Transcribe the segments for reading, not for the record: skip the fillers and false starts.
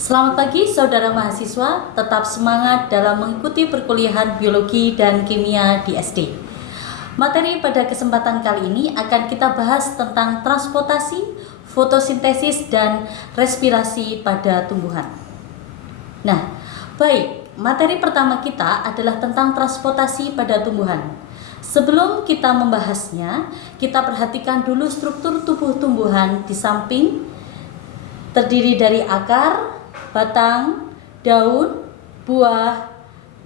Selamat pagi saudara mahasiswa, tetap semangat dalam mengikuti perkuliahan biologi dan kimia di SD. Materi pada kesempatan kali ini akan kita bahas tentang transportasi, fotosintesis, dan respirasi pada tumbuhan. Nah, baik, materi pertama kita adalah tentang transportasi pada tumbuhan. Sebelum kita membahasnya, kita perhatikan dulu struktur tubuh tumbuhan di samping terdiri dari akar, batang, daun, buah,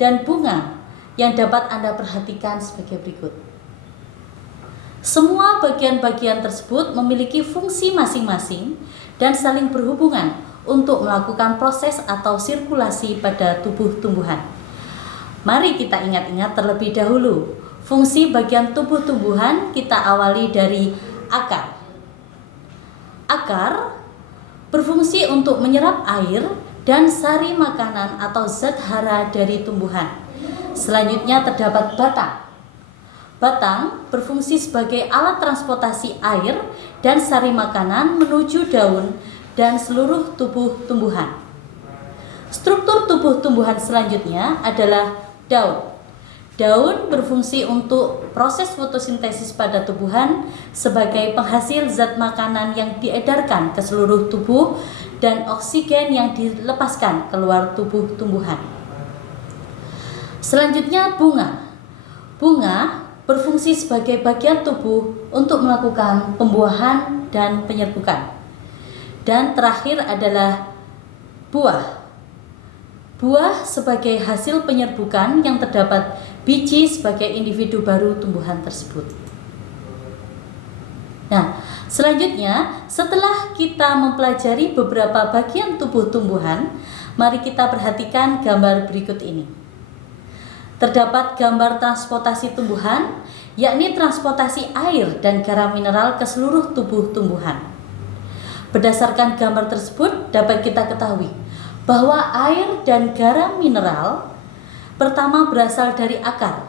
dan bunga yang dapat Anda perhatikan sebagai berikut. Semua bagian-bagian tersebut memiliki fungsi masing-masing dan saling berhubungan untuk melakukan proses atau sirkulasi pada tubuh tumbuhan. Mari kita ingat-ingat terlebih dahulu. Fungsi bagian tubuh tumbuhan kita awali dari akar. Akar berfungsi untuk menyerap air dan sari makanan atau zat hara dari tumbuhan. Selanjutnya terdapat batang. Batang berfungsi sebagai alat transportasi air dan sari makanan menuju daun dan seluruh tubuh tumbuhan. Struktur tubuh tumbuhan selanjutnya adalah daun. Daun berfungsi untuk proses fotosintesis pada tumbuhan sebagai penghasil zat makanan yang diedarkan ke seluruh tubuh dan oksigen yang dilepaskan keluar tubuh tumbuhan. Selanjutnya bunga. Bunga berfungsi sebagai bagian tubuh untuk melakukan pembuahan dan penyerbukan. Dan terakhir adalah buah. Buah sebagai hasil penyerbukan yang terdapat biji sebagai individu baru tumbuhan tersebut. Nah, selanjutnya setelah kita mempelajari beberapa bagian tubuh tumbuhan, mari kita perhatikan gambar berikut ini. Terdapat gambar transportasi tumbuhan, yakni transportasi air dan garam mineral ke seluruh tubuh tumbuhan. Berdasarkan gambar tersebut dapat kita ketahui bahwa air dan garam mineral pertama berasal dari akar,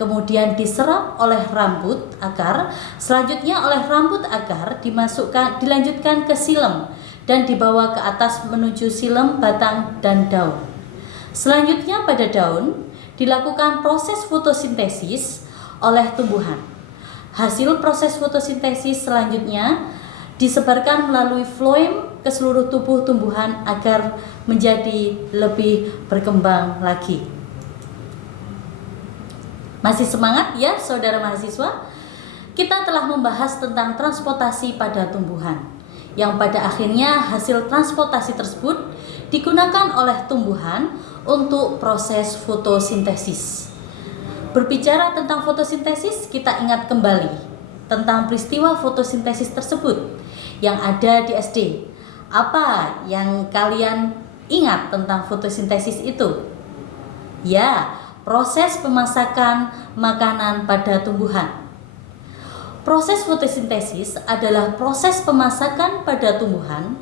kemudian diserap oleh rambut akar, selanjutnya oleh rambut akar dilanjutkan ke silem dan dibawa ke atas menuju silem, batang, dan daun. Selanjutnya pada daun dilakukan proses fotosintesis oleh tumbuhan. Hasil proses fotosintesis selanjutnya disebarkan melalui floem ke seluruh tubuh tumbuhan agar menjadi lebih berkembang lagi. Masih semangat ya saudara mahasiswa? Kita telah membahas tentang transportasi pada tumbuhan, yang pada akhirnya hasil transportasi tersebut digunakan oleh tumbuhan untuk proses fotosintesis. Berbicara tentang fotosintesis, kita ingat kembali tentang peristiwa fotosintesis tersebut yang ada di SD. Apa yang kalian ingat tentang fotosintesis itu? Ya, proses pemasakan makanan pada tumbuhan. Proses fotosintesis adalah proses pemasakan pada tumbuhan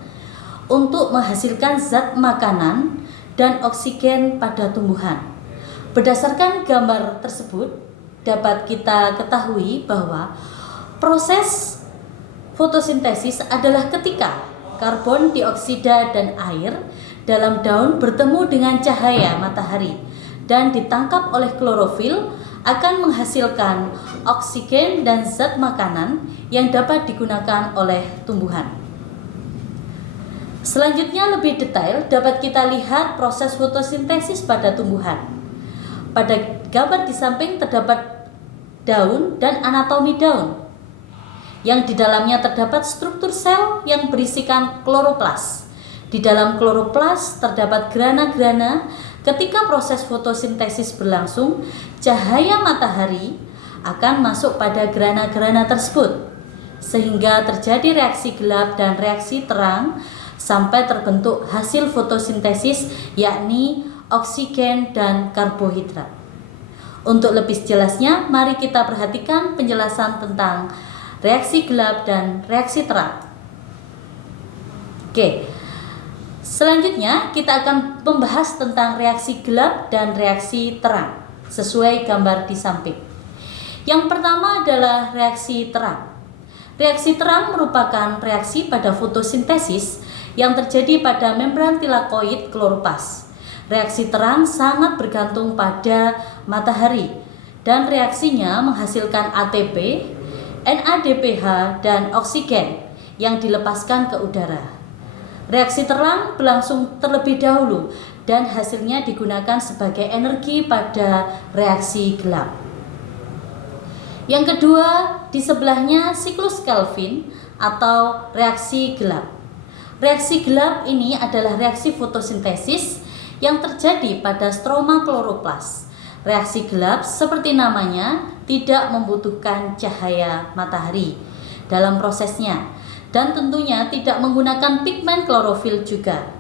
untuk menghasilkan zat makanan dan oksigen pada tumbuhan. Berdasarkan gambar tersebut, dapat kita ketahui bahwa proses fotosintesis adalah ketika karbon dioksida dan air dalam daun bertemu dengan cahaya matahari dan ditangkap oleh klorofil akan menghasilkan oksigen dan zat makanan yang dapat digunakan oleh tumbuhan. Selanjutnya lebih detail dapat kita lihat proses fotosintesis pada tumbuhan. Pada gambar di samping terdapat daun dan anatomi daun, yang di dalamnya terdapat struktur sel yang berisikan kloroplas. Di dalam kloroplas terdapat grana-grana. Ketika proses fotosintesis berlangsung, cahaya matahari akan masuk pada grana-grana tersebut, sehingga terjadi reaksi gelap dan reaksi terang sampai terbentuk hasil fotosintesis, yakni oksigen dan karbohidrat. Untuk lebih jelasnya, mari kita perhatikan penjelasan tentang reaksi gelap dan reaksi terang. Oke, selanjutnya kita akan membahas tentang reaksi gelap dan reaksi terang sesuai gambar di samping. Yang pertama adalah reaksi terang. Reaksi terang merupakan reaksi pada fotosintesis yang terjadi pada membran tilakoid kloroplast. Reaksi terang sangat bergantung pada matahari dan reaksinya menghasilkan ATP, NADPH, dan oksigen yang dilepaskan ke udara. Reaksi terang berlangsung terlebih dahulu dan hasilnya digunakan sebagai energi pada reaksi gelap. Yang kedua, di sebelahnya siklus Kelvin atau reaksi gelap. Reaksi gelap ini adalah reaksi fotosintesis yang terjadi pada stroma kloroplas. Reaksi gelap seperti namanya tidak membutuhkan cahaya matahari dalam prosesnya dan tentunya tidak menggunakan pigmen klorofil juga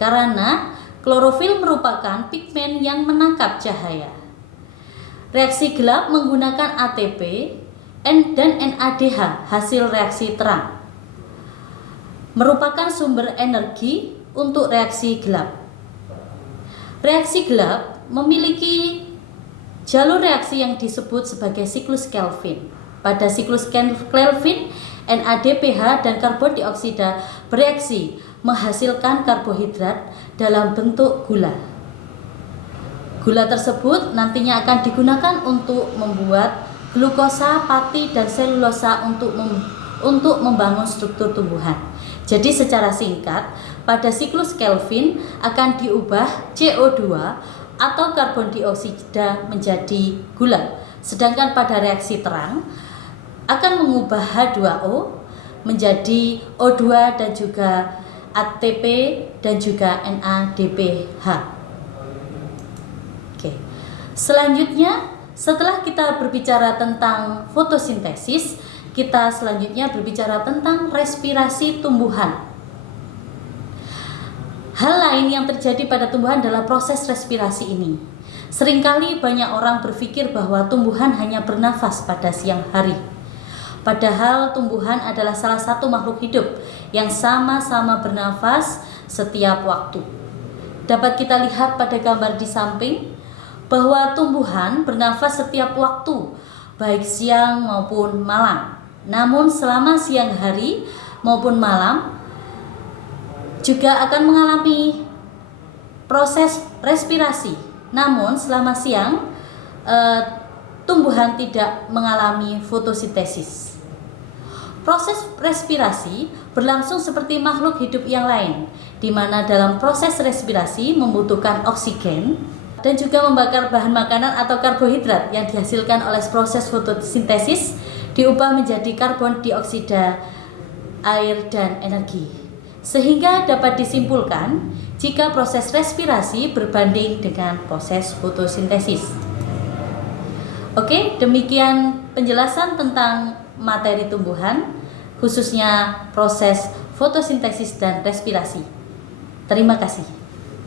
karena klorofil merupakan pigmen yang menangkap cahaya. Reaksi gelap menggunakan ATP dan NADH hasil reaksi terang merupakan sumber energi untuk reaksi gelap. Reaksi gelap memiliki jalur reaksi yang disebut sebagai siklus Kelvin. Pada siklus Kelvin, NADPH dan karbon dioksida bereaksi menghasilkan karbohidrat dalam bentuk gula. Gula tersebut nantinya akan digunakan untuk membuat glukosa, pati, dan selulosa untuk membangun struktur tumbuhan. Jadi secara singkat, pada siklus Kelvin akan diubah CO2 atau karbon dioksida menjadi gula. Sedangkan pada reaksi terang akan mengubah H2O menjadi O2 dan juga ATP dan juga NADPH. Oke. Selanjutnya, setelah kita berbicara tentang fotosintesis, kita selanjutnya berbicara tentang respirasi tumbuhan. Hal lain yang terjadi pada tumbuhan adalah proses respirasi ini. Seringkali banyak orang berpikir bahwa tumbuhan hanya bernafas pada siang hari. Padahal tumbuhan adalah salah satu makhluk hidup yang sama-sama bernafas setiap waktu. Dapat kita lihat pada gambar di samping bahwa tumbuhan bernafas setiap waktu, baik siang maupun malam. Namun selama siang hari maupun malam juga akan mengalami proses respirasi. Namun selama siang tumbuhan tidak mengalami fotosintesis. Proses respirasi berlangsung seperti makhluk hidup yang lain, di mana dalam proses respirasi membutuhkan oksigen dan juga membakar bahan makanan atau karbohidrat yang dihasilkan oleh proses fotosintesis diubah menjadi karbon dioksida, air, dan energi. Sehingga dapat disimpulkan jika proses respirasi berbanding dengan proses fotosintesis. Oke, demikian penjelasan tentang materi tumbuhan, khususnya proses fotosintesis dan respirasi. Terima kasih.